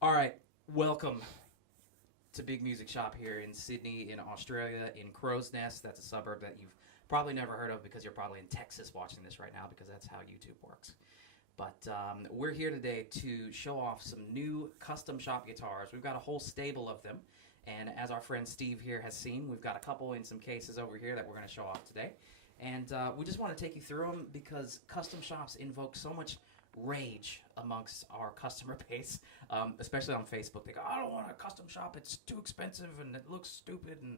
All right, welcome to Big Music Shop here in Sydney, in Australia, in Crow's Nest. That's a suburb that you've probably never heard of because you're probably in Texas watching this right now because that's how YouTube works. But we're here today to show off some new custom shop guitars. We've got a whole stable of them. And as our friend Steve here has seen, we've got a couple in some cases over here that we're going to show off today. And we just want to take you through them because custom shops invoke so much rage amongst our customer base, especially on Facebook. They go, I don't want a custom shop. It's too expensive and it looks stupid. And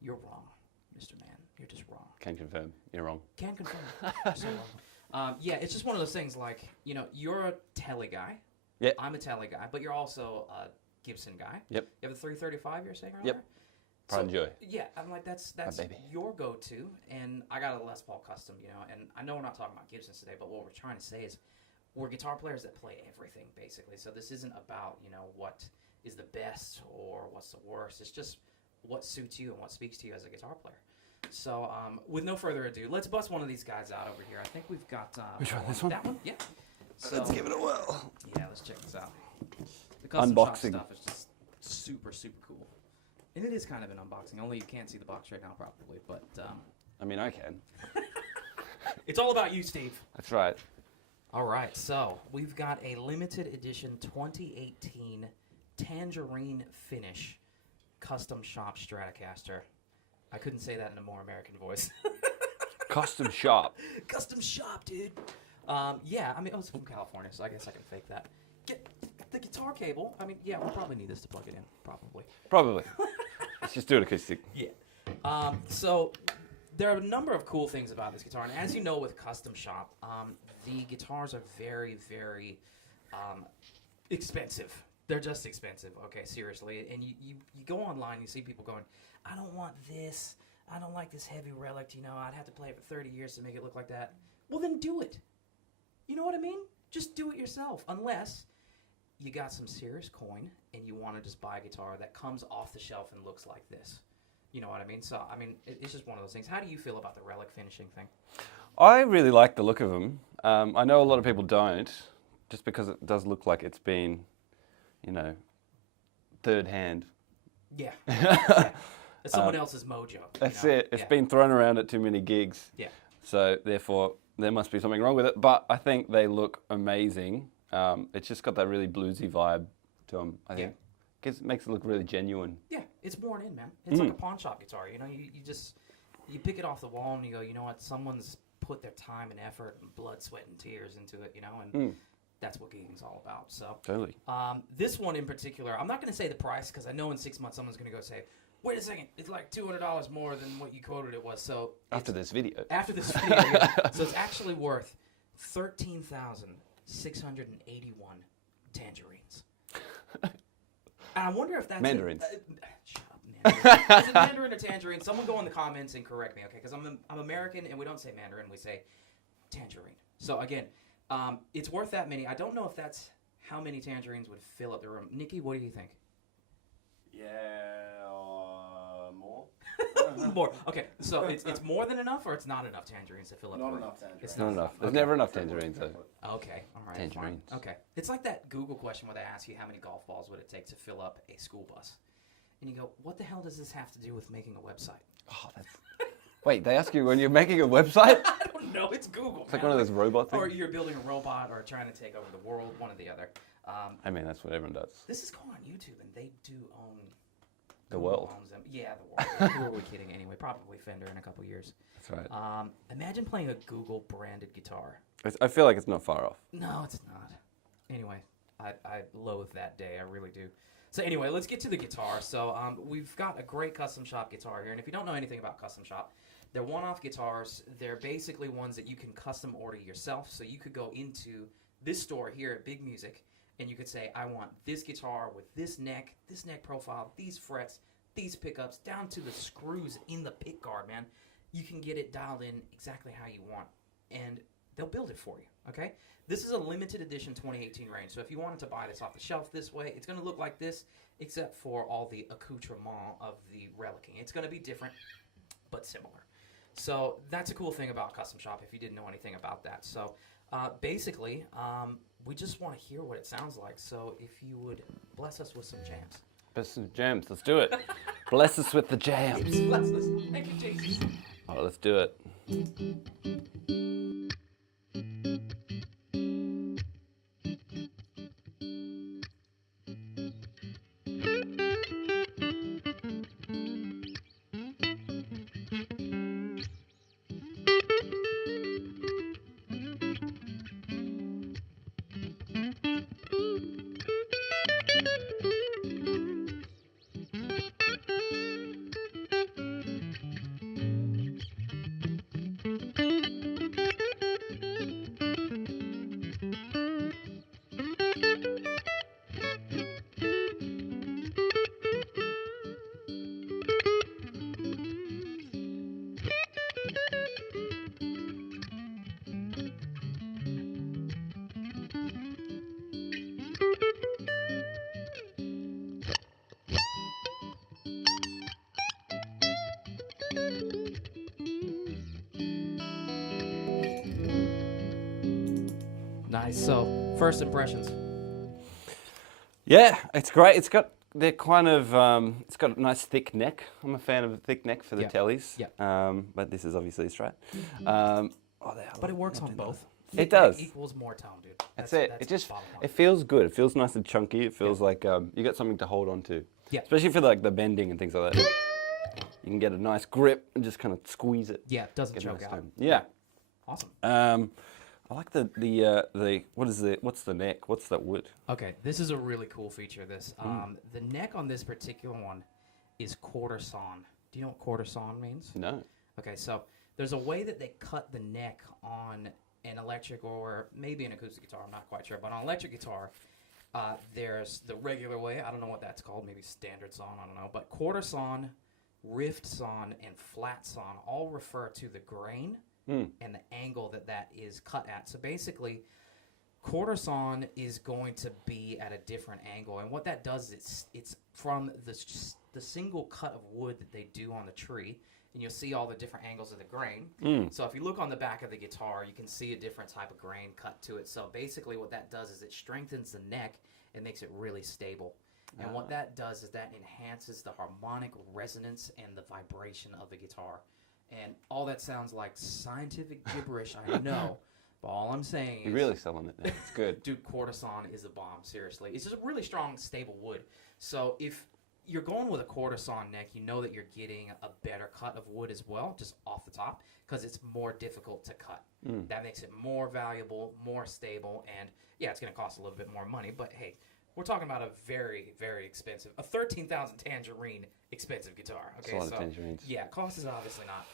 you're wrong, Mr. Man. You're just wrong. Can confirm. You're wrong. Can confirm. You're so wrong. Yeah, it's just one of those things like, you know, you're a Tele guy. Yep. I'm a Tele guy, but you're also a Gibson guy. Yep. You have a 335 you're saying earlier? Yep. Pride and joy. Yeah, I'm like, that's your go-to, and I got a Les Paul custom, you know, and I know we're not talking about Gibsons today, but what we're trying to say is we're guitar players that play everything, basically. So this isn't about, you know, what is the best or what's the worst. It's just what suits you and what speaks to you as a guitar player. So with no further ado, let's bust one of these guys out over here. I think we've got... Which one? This one? That one? Yeah. So, Let's give it a whirl. Yeah, let's check this out. The custom shop stuff is just super, super cool. And it is kind of an unboxing, only you can't see the box right now probably, but... I mean, I can. It's all about you, Steve. That's right. All right, so we've got a limited edition 2018 Tangerine Finish custom shop Stratocaster. I couldn't say that in a more American voice. Custom shop. Custom shop, dude. Yeah, I mean, I was from California, so I guess I can fake that. Get the guitar cable. I mean, yeah, we'll probably need this to plug it in, probably. Probably. Let's just do it acoustic. Yeah. So there are a number of cool things about this guitar, and as you know with custom shop, the guitars are very, very expensive. They're just expensive, okay, seriously. And you go online, you see people going, I don't want this. I don't like this heavy relic, you know, I'd have to play it for 30 years to make it look like that. Well, then do it. You know what I mean? Just do it yourself, unless you got some serious coin and you want to just buy a guitar that comes off the shelf and looks like this. You know what I mean? So, I mean, it's just one of those things. How do you feel about the relic finishing thing? I really like the look of them. I know a lot of people don't, just because it does look like it's been, you know, third hand. Yeah. Yeah. It's someone else's mojo. That's you know? it. It's been thrown around at too many gigs. Yeah. So, therefore, there must be something wrong with it. But I think they look amazing. It's just got that really bluesy vibe to them, I think. It makes it look really genuine. Yeah, it's worn in, man. It's like a pawn shop guitar. You know, you pick it off the wall and you go, you know what? Someone's put their time and effort and blood, sweat, and tears into it, you know, and that's what gigging's all about. So, totally. This one in particular, I'm not going to say the price because I know in 6 months someone's going to go say, wait a second, it's like $200 more than what you quoted it was. So after this video. After this video, yeah. So it's actually worth 13,681 tangerines. And I wonder if that's Mandarins. Shut up, Mandarin. Is it Mandarin or tangerine? Someone go in the comments and correct me, okay? Because I'm American and we don't say Mandarin, we say tangerine. So again, it's worth that many. I don't know if that's how many tangerines would fill up the room. Nikki, what do you think? Yeah, more. More. Okay, so it's more than enough, or it's not enough tangerines to fill up the room? Not enough tangerines. It's Not not enough. There's Okay. never enough tangerines, though. Okay, all right. Tangerines. Fine. Okay. It's like that Google question where they ask you how many golf balls would it take to fill up a school bus. And you go, what the hell does this have to do with making a website? Oh, that's... Wait, they ask you when you're making a website? I don't know. It's Google. It's like one of those robot things. Or you're building a robot or trying to take over the world, one or the other. I mean, that's what everyone does. This is going on YouTube, and they do own... The Google world. owns them. Yeah, the world. Who are we kidding anyway? Probably Fender in a couple years. That's right. Imagine playing a Google-branded guitar. I feel like it's not far off. No, it's not. Anyway, I loathe that day. I really do. So anyway, let's get to the guitar. So we've got a great custom shop guitar here. And if you don't know anything about custom shop, they're one-off guitars. They're basically ones that you can custom order yourself. So you could go into this store here at Big Music, and you could say, I want this guitar with this neck profile, these frets, these pickups, down to the screws in the pick guard, man. You can get it dialed in exactly how you want. And they'll build it for you, okay? This is a limited edition 2018 range, so if you wanted to buy this off the shelf this way, it's going to look like this, except for all the accoutrement of the relicing. It's going to be different, but similar. So that's a cool thing about custom shop if you didn't know anything about that. So basically, we just want to hear what it sounds like. So if you would bless us with some jams. Bless us with jams. Let's do it. Bless us with the jams. Bless us. Thank you, Jesus. All right, let's do it. Nice. So, first impressions. Yeah, it's great. It's got they're kind of it's got a nice thick neck. I'm a fan of a thick neck for the Yeah. tellies. Yeah. But this is obviously a Strat. But it works on both. It does. Equals more tone, dude. That's it. It just bottom line. it feels good. It feels nice and chunky. It feels like you got something to hold on to. Yeah. Especially for like the bending and things like that. You can get a nice grip and just kind of squeeze it. Yeah, it doesn't Get a choke nice out. tone. Yeah. Awesome. I like the what's the neck? What's that wood? Okay, this is a really cool feature. The neck on this particular one is quarter sawn. Do you know what quarter sawn means? No. Okay, so there's a way that they cut the neck on an electric or maybe an acoustic guitar. I'm not quite sure, but on electric guitar, there's the regular way. I don't know what that's called. Maybe standard sawn. I don't know. But quarter sawn, rift sawn, and flat sawn all refer to the grain and the angle that is cut at. So basically, quarter sawn is going to be at a different angle, and what that does is it's from the single cut of wood that they do on the tree, and you'll see all the different angles of the grain. So if you look on the back of the guitar, you can see a different type of grain cut to it. So basically what that does is it strengthens the neck and makes it really stable. And what that does is that enhances the harmonic resonance and the vibration of the guitar. And all that sounds like scientific gibberish, I know. But all I'm saying You're is... really selling it now. It's good. Dude, quarter sawn is a bomb, seriously. It's just a really strong, stable wood. So if you're going with a quarter sawn neck, you know that you're getting a better cut of wood as well, just off the top, because it's more difficult to cut. That makes it more valuable, more stable, and yeah, it's going to cost a little bit more money, but hey, we're talking about a very, very expensive, a 13,000 tangerine expensive guitar. Okay, That's a lot of tangerines. yeah, cost is obviously not,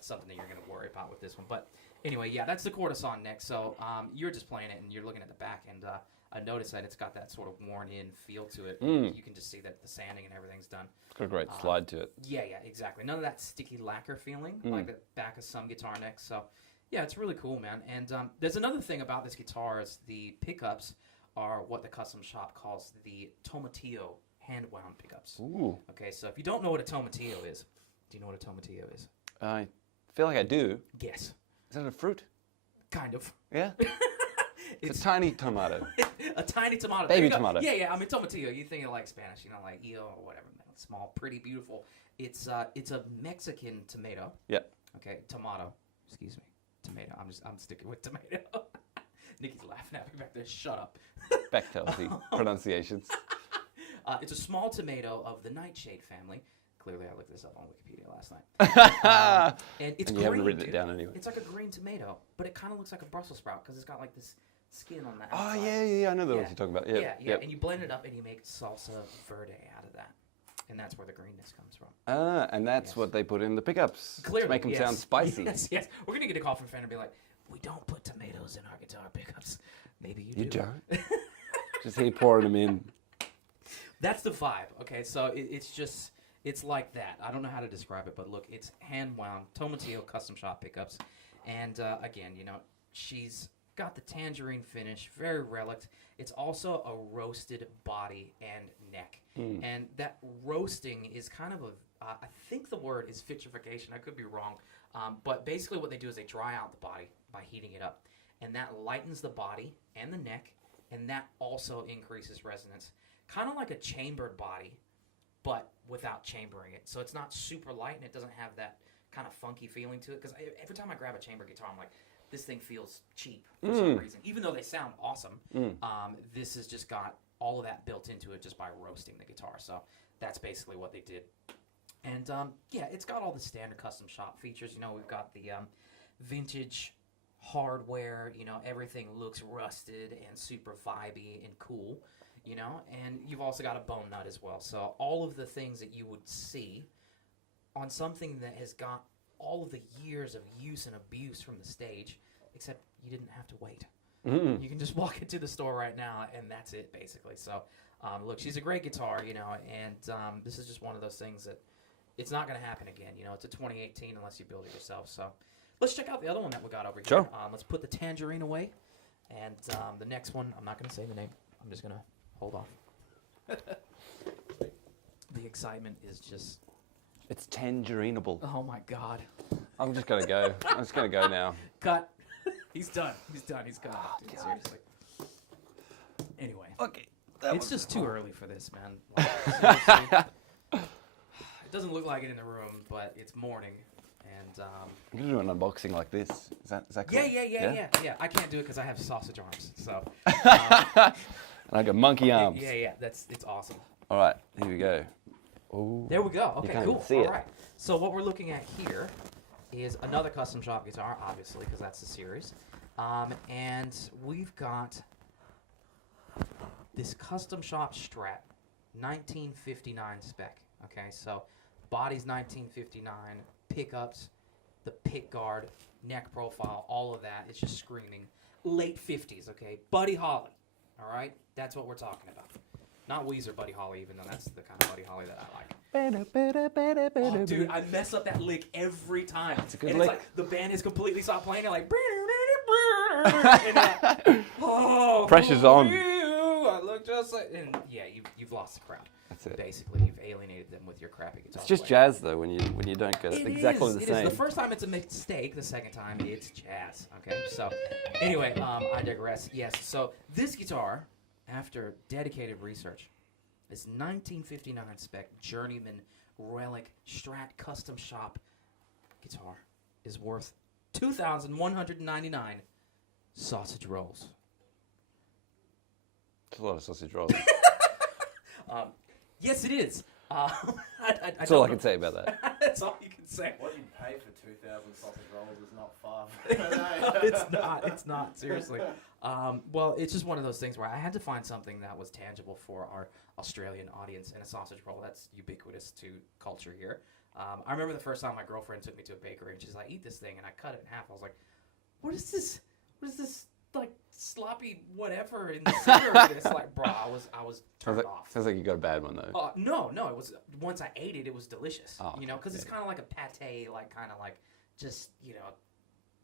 something that you're going to worry about with this one. But anyway, yeah, that's the quarter sawn neck. So you're just playing it and you're looking at the back, and I noticed that it's got that sort of worn-in feel to it. You can just see that the sanding and everything's done. It's got a great slide to it. Yeah, exactly. None of that sticky lacquer feeling like the back of some guitar necks. So yeah, it's really cool, man. And there's another thing about this guitar is the pickups are what the custom shop calls the tomatillo hand-wound pickups. Ooh. Okay, so if you don't know what a tomatillo is, do you know what a tomatillo is? I feel like I do. Guess. Is that a fruit? Kind of. Yeah. It's a tiny tomato. A tiny tomato. Baby There you go. tomato. Yeah. I mean, tomatillo. You think of like Spanish, like eo or whatever. Small, pretty, beautiful. It's a Mexican tomato. Yeah. Okay, tomato. Excuse me, tomato. I'm sticking with tomato. Nikki's laughing at me back there. Shut up. Back to healthy pronunciations. It's a small tomato of the nightshade family. Clearly, I looked this up on Wikipedia last night. And it's And green, you haven't written it dude. down anyway. It's like a green tomato, but it kind of looks like a Brussels sprout because it's got like this skin on the Oh, outside. yeah. I know the Yeah. ones you're talking about. Yeah. Yeah. And you blend it up and you make salsa verde out of that. And that's where the greenness comes from. And that's Yes. what they put in the pickups. Clearly, To make them yes. sound spicy. Yes. We're going to get a call from Fender and be like, we don't put tomatoes in our guitar pickups. Maybe you do. You don't? Just hear pouring them in. That's the vibe. Okay, so it's like that. I don't know how to describe it, but look, it's hand-wound Tomatillo custom shop pickups. And again, she's got the tangerine finish, very relict. It's also a roasted body and neck. And that roasting is kind of I think the word is vitrification. I could be wrong. But basically what they do is they dry out the body by heating it up. and that lightens the body and the neck, and that also increases resonance. Kind of like a chambered body, but without chambering it. So it's not super light, and it doesn't have that kind of funky feeling to it. Because every time I grab a chamber guitar, I'm like, this thing feels cheap for some reason. Even though they sound awesome, this has just got all of that built into it just by roasting the guitar. So that's basically what they did. And yeah, it's got all the standard custom shop features. You know, we've got the vintage hardware. You know, everything looks rusted and super vibey and cool. You know, and you've also got a bone nut as well. So all of the things that you would see on something that has got all of the years of use and abuse from the stage, except you didn't have to wait. You can just walk into the store right now, and that's it, basically. So, look, she's a great guitar, you know, and this is just one of those things that it's not going to happen again. You know, it's a 2018 unless you build it yourself. So let's check out the other one that we got over here. Sure. Let's put the Tangerine away, and the next one, I'm not going to say the name. I'm just going to hold off. The excitement is just... It's tangerineable. Oh, my God. I'm just going to go. I'm just going to go now. Cut. He's done. He's done. He's gone. Dude, seriously. Anyway. Okay. It's just too early for this, man. Like, seriously. It doesn't look like it in the room, but it's morning. And I'm going to do an unboxing like this. Is that cool? Yeah. I can't do it because I have sausage arms. So. And I got monkey arms. Yeah. It's awesome. All right. Here we go. Ooh. There we go. You Okay, can't cool. even see All it. right. So what we're looking at here is another custom shop guitar, obviously, because that's the series. And we've got this custom shop Strat, 1959 spec. Okay, so body's 1959, pickups, the pick guard, neck profile, all of that. It's just screaming late 50s. Okay, Buddy Holly. All right, that's what we're talking about. Not Weezer Buddy Holly, even though that's the kind of Buddy Holly that I like. Oh, dude, I mess up that lick every time. It's a good and lick. It's like the band has completely stopped playing. They're like, and, oh, Pressure's on. I look just like, and yeah, you've lost the crowd. That's it. Basically, you've alienated them with your crappy guitar. It's just playing. jazz though when you don't get it exactly the It same. is. The first time it's a mistake. The second time it's jazz. Okay. So anyway, I digress. Yes. So this guitar, after dedicated research, this 1959 spec Journeyman Relic Strat custom shop guitar is worth 2,199 sausage rolls. It's a lot of sausage rolls. Yes, it is. That's all I can say about that. That's all you can say. What you pay for 2,000 sausage rolls is not far. It's not. Seriously. Well, it's just one of those things where I had to find something that was tangible for our Australian audience, and a sausage roll, that's ubiquitous to culture here. I remember the first time my girlfriend took me to a bakery, and she's like, eat this thing, and I cut it in half. I was like, what is this, like, sloppy whatever in the center of this? Like, bro, I was turned off. Sounds like you got a bad one though. No, it was, once I ate it, it was delicious. Oh, you know, because it's yeah. kind of like a pate, like, kind of like, just, you know,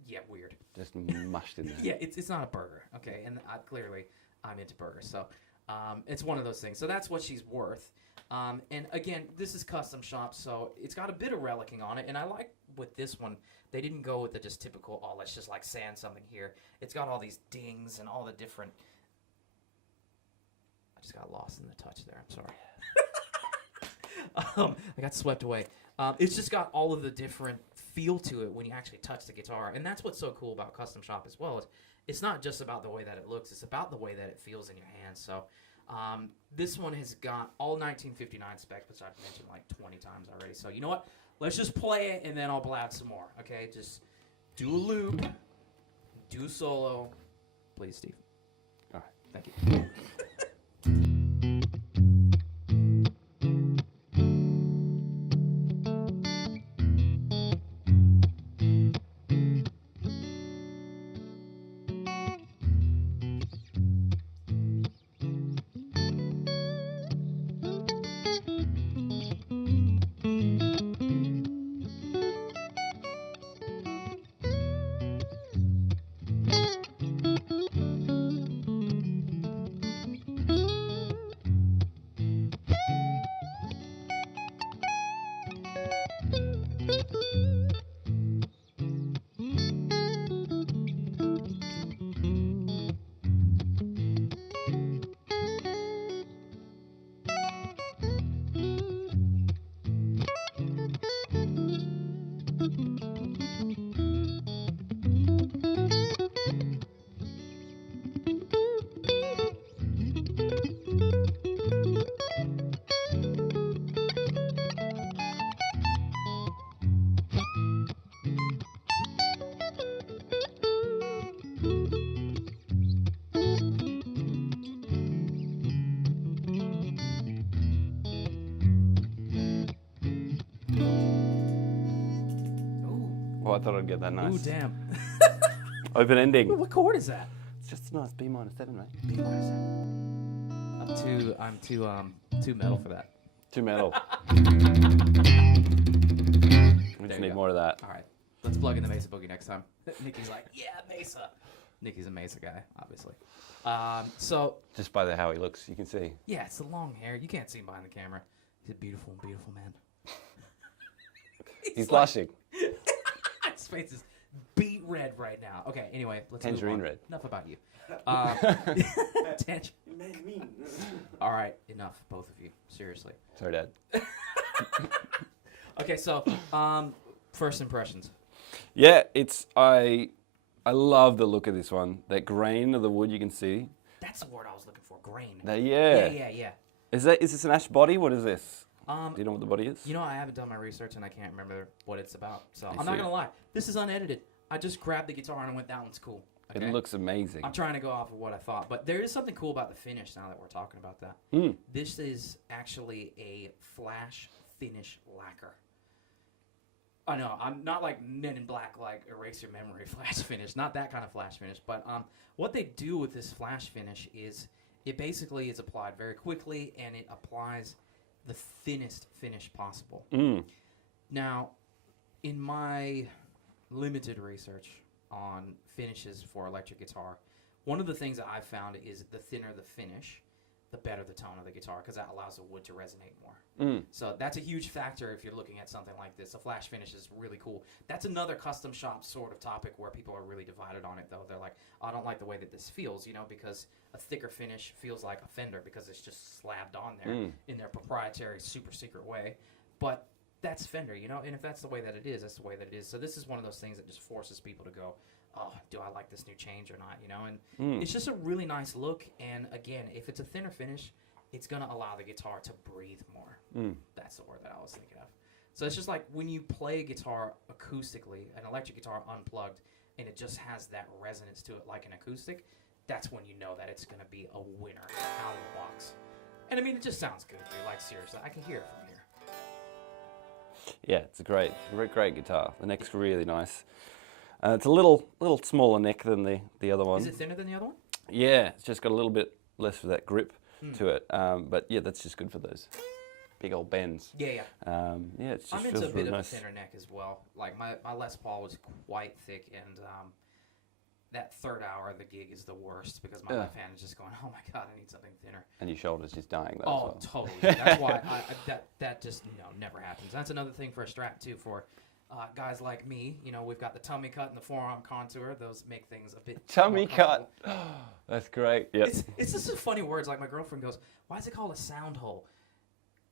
yeah, weird. Just mushed in there. Yeah, it's not a burger, okay? And clearly, I'm into burgers, so it's one of those things. So that's what she's worth. And again, this is custom shop, so it's got a bit of relicking on it. And I like with this one, they didn't go with the just typical, oh, let's just like sand something here. It's got all these dings and all the different. I just got lost in the touch there. I'm sorry. I got swept away. It's just got all of the different feel to it when you actually touch the guitar, and that's what's so cool about custom shop as well. Is it's not just about the way that it looks; it's about the way that it feels in your hands. So this one has got all 1959 specs, which I've mentioned like 20 times already. So you know what? Let's just play it, and then I'll blab some more. Okay, just do a loop, do solo, please, Steve. All right. Thank you. Oh, I thought I'd get that nice. Ooh, damn. Open ending. Ooh, what chord is that? It's just a nice B minor 7, mate. B minor 7. I'm too metal for that. Too metal. We just you need go. more of that. All right, let's plug in the Mesa Boogie next time. Nikki's like, yeah, Mesa. Nikki's a Mesa guy, obviously. So Just by how he looks, you can see. yeah, it's the long hair. You can't see him behind the camera. He's a beautiful, beautiful man. He's like- blushing. His face is beet red right now. Okay, anyway, let's move Tangerine on. red. Enough about you. Tangerine. You made me. All right, enough, both of you. Seriously. Sorry, Dad. Okay, so first impressions. Yeah, I love the look of this one. That grain of the wood you can see. That's the word I was looking for. Grain. Yeah. Is this an ash body? What is this? Do you know what the body is? You know, I haven't done my research and I can't remember what it's about. So I I'm not see. gonna lie. This is unedited. I just grabbed the guitar and I went, that one's cool. Okay? It looks amazing. I'm trying to go off of what I thought, but there is something cool about the finish now that we're talking about that. Mm. This is actually a flash finish lacquer. I know, I'm not like Men in Black, like erase your memory flash finish, not that kind of flash finish, but what they do with this flash finish is it basically is applied very quickly and it applies the thinnest finish possible. Mm. Now, in my limited research on finishes for electric guitar, one of the things that I've found is the thinner the finish, the better the tone of the guitar, because that allows the wood to resonate more. Mm. So that's a huge factor if you're looking at something like this. A flash finish is really cool. That's another custom shop sort of topic where people are really divided on it, though. They're like, I don't like the way that this feels, because a thicker finish feels like a Fender because it's just slabbed on there in their proprietary super secret way. But that's Fender, and if that's the way that it is, that's the way that it is. So this is one of those things that just forces people to go, oh, do I like this new change or not, and it's just a really nice look. And again, if it's a thinner finish, it's going to allow the guitar to breathe more. That's the word that I was thinking of. So it's just like when you play a guitar acoustically, an electric guitar unplugged, and it just has that resonance to it like an acoustic, that's when you know that it's going to be a winner out of the box. And I mean, it just sounds good, dude. Like, seriously, I can hear it from here. Yeah, it's a great guitar. The neck's really nice. It's a little smaller neck than the other one. Is it thinner than the other one? Yeah, it's just got a little bit less of that grip to it. But yeah, that's just good for those big old bends. Yeah. Yeah, it just I'm feels into a bit really of nice. a thinner neck as well. Like my Les Paul was quite thick, and that third hour of the gig is the worst because my left hand is just going, oh my god, I need something thinner. And your shoulder's just dying though. Oh, as well. totally. That's why that just never happens. That's another thing for a Strat too. For guys like me, we've got the tummy cut and the forearm contour. Those make things a bit Tummy more cut. comfortable. That's great. Yeah. It's just funny words. Like my girlfriend goes, "Why is it called a sound hole?"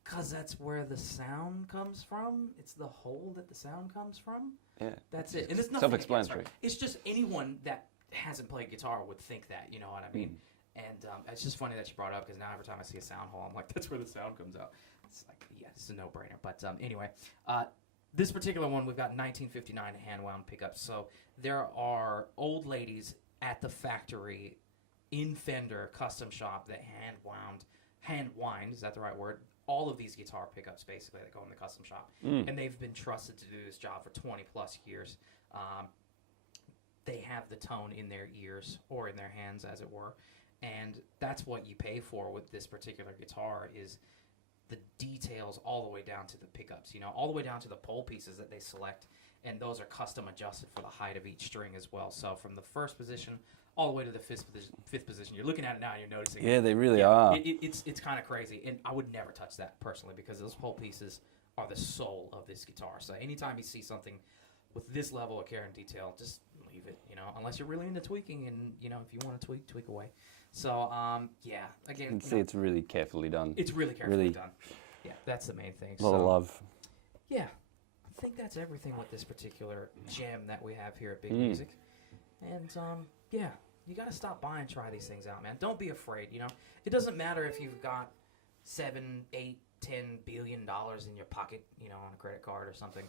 Because that's where the sound comes from. It's the hole that the sound comes from. Yeah. That's it. And it's nothing Self-explanatory. against her. It's just anyone that hasn't played guitar would think that. You know what I mean? And it's just funny that you brought it up because now every time I see a sound hole, I'm like, that's where the sound comes out. It's like, yeah, it's a no-brainer. But anyway, this particular one, we've got 1959 hand-wound pickups. So there are old ladies at the factory in Fender custom shop that hand-wind, is that the right word? All of these guitar pickups, basically, that go in the custom shop. And they've been trusted to do this job for 20-plus years. They have the tone in their ears, or in their hands, as it were. And that's what you pay for with this particular guitar is the details all the way down to the pickups, all the way down to the pole pieces that they select. And those are custom adjusted for the height of each string as well. So from the first position all the way to the fifth position. You're looking at it now and you're noticing. Yeah, they really are. It's kind of crazy. And I would never touch that personally because those pole pieces are the soul of this guitar. So anytime you see something with this level of care and detail, just leave it, unless you're really into tweaking and, if you want to tweak away. So, yeah, again. You can see it's really carefully done. It's really carefully done. Yeah, that's the main thing. A lot of love. Yeah, I think that's everything with this particular gem that we have here at Big Music. And, yeah, you got to stop by and try these things out, man. Don't be afraid, It doesn't matter if you've got $7, $8, $10 billion in your pocket, on a credit card or something.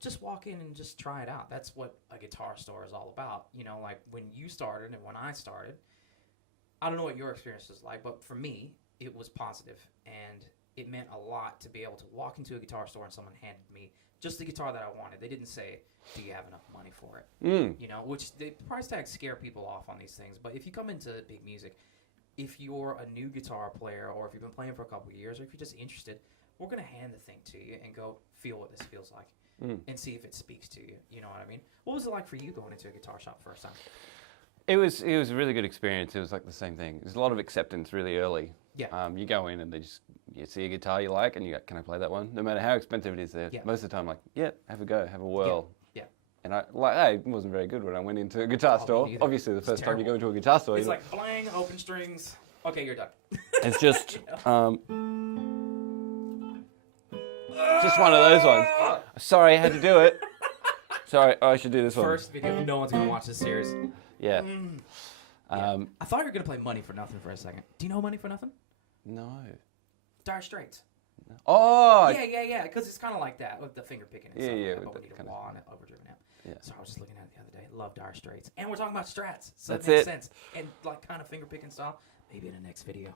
Just walk in and just try it out. That's what a guitar store is all about. Like when you started and when I started, I don't know what your experience was like, but for me, it was positive. And it meant a lot to be able to walk into a guitar store and someone handed me just the guitar that I wanted. They didn't say, do you have enough money for it? You know, which the price tags scare people off on these things. But if you come into big music, if you're a new guitar player or if you've been playing for a couple of years or if you're just interested, we're going to hand the thing to you and go feel what this feels like and see if it speaks to you. You know what I mean? What was it like for you going into a guitar shop first time? It was a really good experience. It was like the same thing. There's a lot of acceptance really early. Yeah. You go in and you see a guitar you like and you go, can I play that one? No matter how expensive it is there. Yeah. Most of the time, like, yeah, have a go, have a whirl. Yeah. And it wasn't very good when I went into a guitar store. neither. Obviously, the It's first time you go terrible. into a guitar store, It's you're like blang, open strings. Okay, you're done. it's just, just one of those ones. Sorry, I had to do it. Sorry, I should do this one. First video, no one's going to watch this series. Yeah. I thought you were going to play Money for Nothing for a second. Do you know Money for Nothing? No. Dire Straits. Oh. Yeah, because it's kind of like that with the finger picking and Yeah, stuff yeah, like that, with but we the need a kinda- wah and an overdriven amp. Yeah. So I was just looking at it the other day. Love Dire Straits. And we're talking about Strats, so That's it makes it. sense. And like kind of finger picking style, maybe in the next video.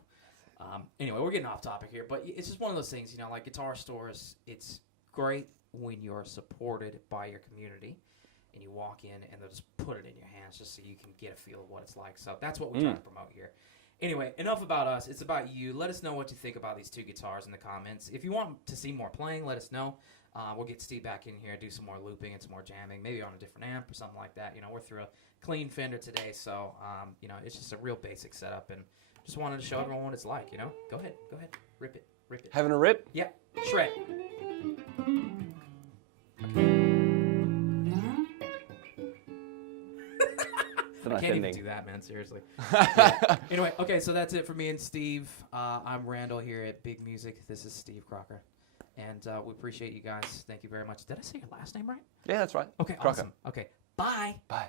Anyway, we're getting off topic here, but it's just one of those things, you know, like guitar stores, it's great when you're supported by your community and you walk in and they'll just put it in your hands just so you can get a feel of what it's like. So that's what we're trying to promote here. Anyway, enough about us. It's about you. Let us know what you think about these two guitars in the comments. If you want to see more playing, let us know. We'll get Steve back in here, do some more looping and some more jamming, maybe on a different amp or something like that. You know, we're through a clean Fender today, so, you know, it's just a real basic setup, and just wanted to show everyone what it's like, you know? Go ahead. Rip it. Having a rip? Yeah, shred. It's a nice Can't even ending. do that, man. Seriously. Yeah. Anyway, okay, so that's it for me and Steve. I'm Randall here at Big Music. This is Steve Crocker. And we appreciate you guys. Thank you very much. Did I say your last name right? Yeah, that's right. Okay, Crocker. awesome. Okay, bye. Bye.